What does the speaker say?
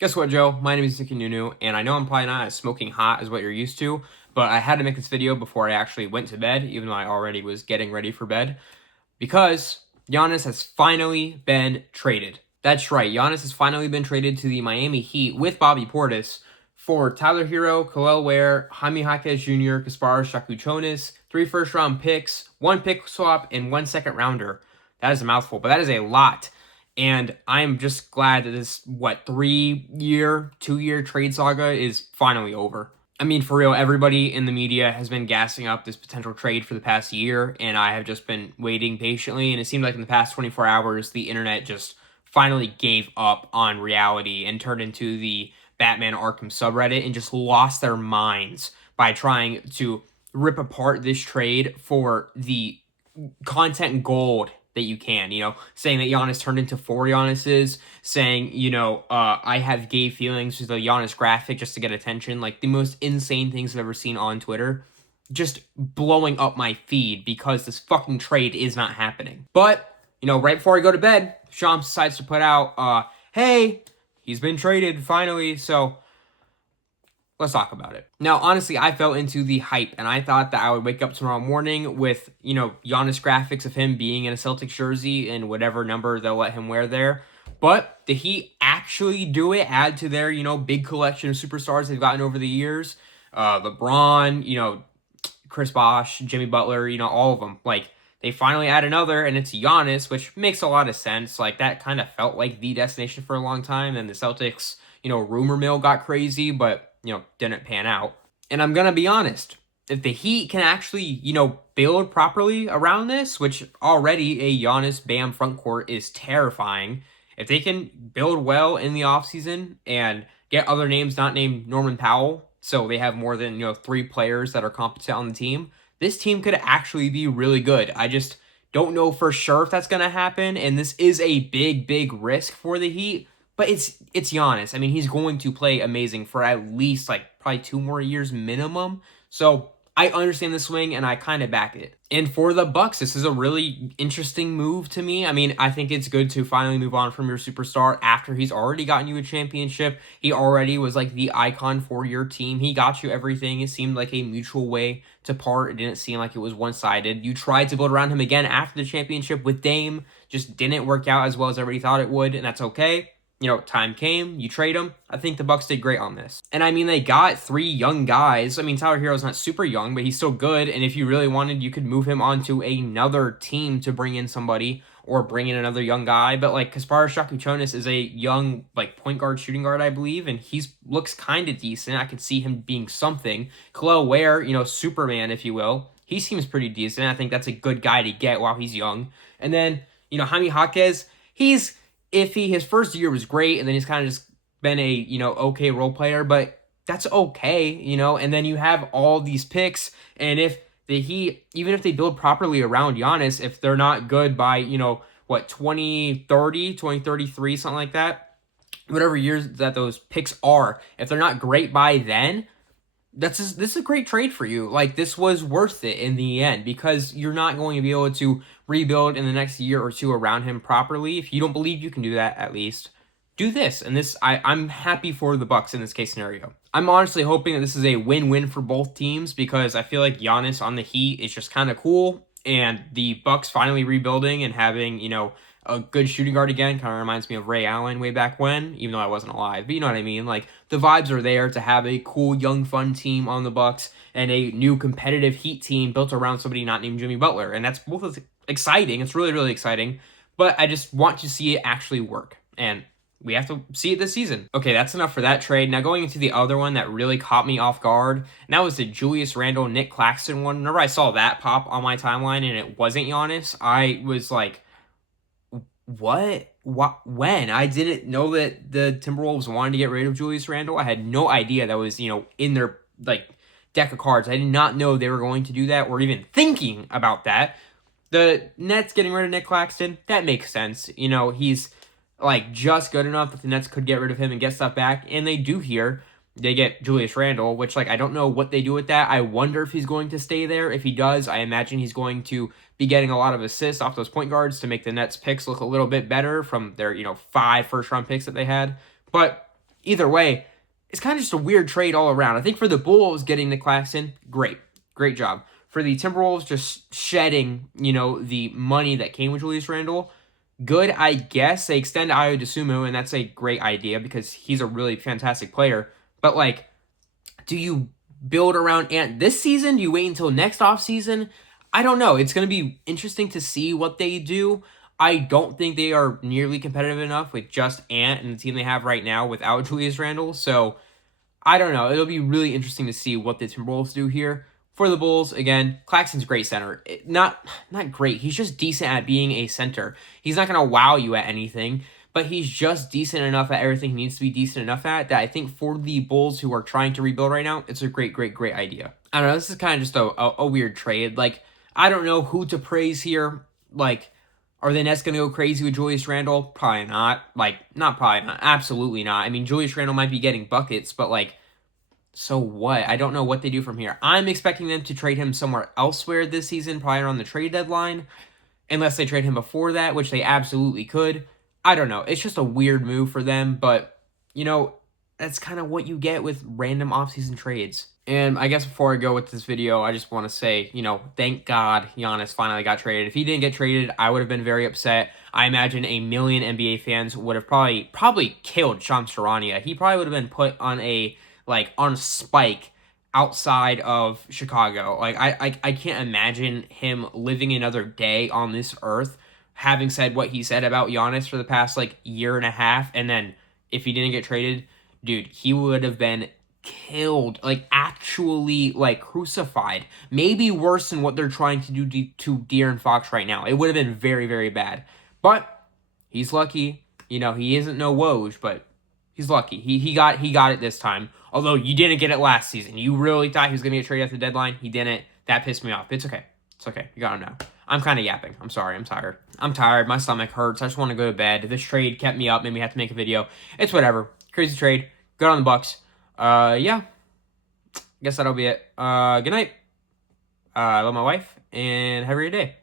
Guess what, Joe? My name is Ziki Nunu, and I know I'm probably not as smoking hot as what you're used to, but I had to make this video before I actually went to bed, even though I already was getting ready for bed, because Giannis has finally been traded. That's right, Giannis has finally been traded to the Miami Heat with Bobby Portis for Tyler Hero, Khalil Ware, Jaime Jaquez Jr., Kasparas Shakuchonis, 3 first-round picks, 1 pick swap, and 1 second-rounder. That is a mouthful, but that is a lot. And I'm just glad that this, 3-year, 2-year trade saga is finally over. I mean, for real, everybody in the media has been gassing up this potential trade for the past year, and I have just been waiting patiently. And it seemed like in the past 24 hours, the internet just finally gave up on reality and turned into the Batman Arkham subreddit and just lost their minds by trying to rip apart this trade for the content gold that you can, saying that Giannis turned into 4 Giannis's, saying, I have gay feelings with the Giannis graphic just to get attention, like the most insane things I've ever seen on Twitter, just blowing up my feed because this fucking trade is not happening. But, right before I go to bed, Shams decides to put out, hey, he's been traded finally, so let's talk about it. Now, honestly, I fell into the hype, and I thought that I would wake up tomorrow morning with, Giannis graphics of him being in a Celtics jersey and whatever number they'll let him wear there. But the Heat actually do it, add to their, big collection of superstars they've gotten over the years. LeBron, Chris Bosh, Jimmy Butler, all of them. Like, they finally add another, and it's Giannis, which makes a lot of sense. Like, that kind of felt like the destination for a long time, and the Celtics, rumor mill got crazy, but didn't pan out. And I'm going to be honest, if the Heat can actually, build properly around this, which already a Giannis Bam front court is terrifying, if they can build well in the offseason and get other names not named Norman Powell, so they have more than, 3 players that are competent on the team, this team could actually be really good. I just don't know for sure if that's going to happen, and this is a big, big risk for the Heat. But it's Giannis. I mean, he's going to play amazing for at least probably 2 more years minimum. So I understand the swing and I kind of back it. And for the Bucks, this is a really interesting move to me. I mean, I think it's good to finally move on from your superstar after he's already gotten you a championship. He already was like the icon for your team. He got you everything. It seemed like a mutual way to part. It didn't seem like it was one-sided. You tried to build around him again after the championship with Dame. Just didn't work out as well as everybody thought it would, and that's okay. Time came, you trade him. I think the Bucks did great on this. And I mean, they got 3 young guys. I mean, Tyler Hero's not super young, but he's still good. And if you really wanted, you could move him onto another team to bring in somebody or bring in another young guy. But Kasparas Shakuchonis is a young point guard, shooting guard, I believe, and he's looks kind of decent. I could see him being something. Khalil Ware, Superman, if you will. He seems pretty decent. I think that's a good guy to get while he's young. And then, Jaime Jaquez, he's iffy. His first year was great, and then he's kind of just been a, okay role player, but that's okay, and then you have all these picks, and if the Heat, even if they build properly around Giannis, if they're not good by, 2030, 2033, something like that, whatever years that those picks are, if they're not great by then, this is a great trade for you. This was worth it in the end because you're not going to be able to rebuild in the next year or two around him properly. If you don't believe you can do that, at least do this. And this, I'm happy for the Bucks in this case scenario. I'm honestly hoping that this is a win-win for both teams because I feel like Giannis on the Heat is just kind of cool, and the Bucks finally rebuilding and having, a good shooting guard again kind of reminds me of Ray Allen way back when, even though I wasn't alive. But you know what I mean? The vibes are there to have a cool, young, fun team on the Bucks and a new competitive Heat team built around somebody not named Jimmy Butler. And that's both exciting. It's really, really exciting. But I just want to see it actually work. And we have to see it this season. Okay, that's enough for that trade. Now going into the other one that really caught me off guard, and that was the Julius Randle, Nick Claxton one. Whenever I saw that pop on my timeline and it wasn't Giannis, I was like, what? When? I didn't know that the Timberwolves wanted to get rid of Julius Randle. I had no idea that was, in their, deck of cards. I did not know they were going to do that or even thinking about that. The Nets getting rid of Nick Claxton, that makes sense. He's, just good enough that the Nets could get rid of him and get stuff back, and they do here. They get Julius Randle, which, I don't know what they do with that. I wonder if he's going to stay there. If he does, I imagine he's going to be getting a lot of assists off those point guards to make the Nets picks look a little bit better from their, 5 first-round picks that they had. But either way, it's kind of just a weird trade all around. I think for the Bulls, getting Nick Claxton, great. Great job. For the Timberwolves, just shedding, the money that came with Julius Randle, good, I guess. They extend Ayo Dosunmu, and that's a great idea because he's a really fantastic player. But, like, do you build around Ant this season? Do you wait until next offseason? I don't know. It's going to be interesting to see what they do. I don't think they are nearly competitive enough with just Ant and the team they have right now without Julius Randle. So, I don't know. It'll be really interesting to see what the Timberwolves do here. For the Bulls, again, Claxton's great center. Not great. He's just decent at being a center. He's not going to wow you at anything, but he's just decent enough at everything he needs to be decent enough at that I think for the Bulls who are trying to rebuild right now, it's a great idea. I don't know. This is kind of just a weird trade. Like, I don't know who to praise here. Like, are the Nets going to go crazy with Julius Randle? Probably not. Like, probably not. Absolutely not. I mean, Julius Randle might be getting buckets, but, like, so what? I don't know what they do from here. I'm expecting them to trade him somewhere elsewhere this season, probably around the trade deadline, unless they trade him before that, which they absolutely could. I don't know. It's just a weird move for them, but, that's kind of what you get with random offseason trades. And I guess before I go with this video, I just want to say, thank God Giannis finally got traded. If he didn't get traded, I would have been very upset. I imagine a million NBA fans would have probably killed Shams Charania. He probably would have been put on on spike outside of Chicago. Like, I can't imagine him living another day on this earth having said what he said about Giannis for the past, year and a half. And then if he didn't get traded, dude, he would have been killed, actually, crucified. Maybe worse than what they're trying to do to De'Aaron Fox right now. It would have been very, very bad. But he's lucky. He isn't no Woj, but he's lucky. He got it this time. Although you didn't get it last season. You really thought he was going to get traded at the deadline. He didn't. That pissed me off. It's okay. It's okay. You got him now. I'm kind of yapping. I'm sorry. I'm tired. My stomach hurts. I just want to go to bed. This trade kept me up. Made me have to make a video. It's whatever. Crazy trade. Good on the Bucks. Yeah. Guess that'll be it. Good night. I love my wife, and have a great day.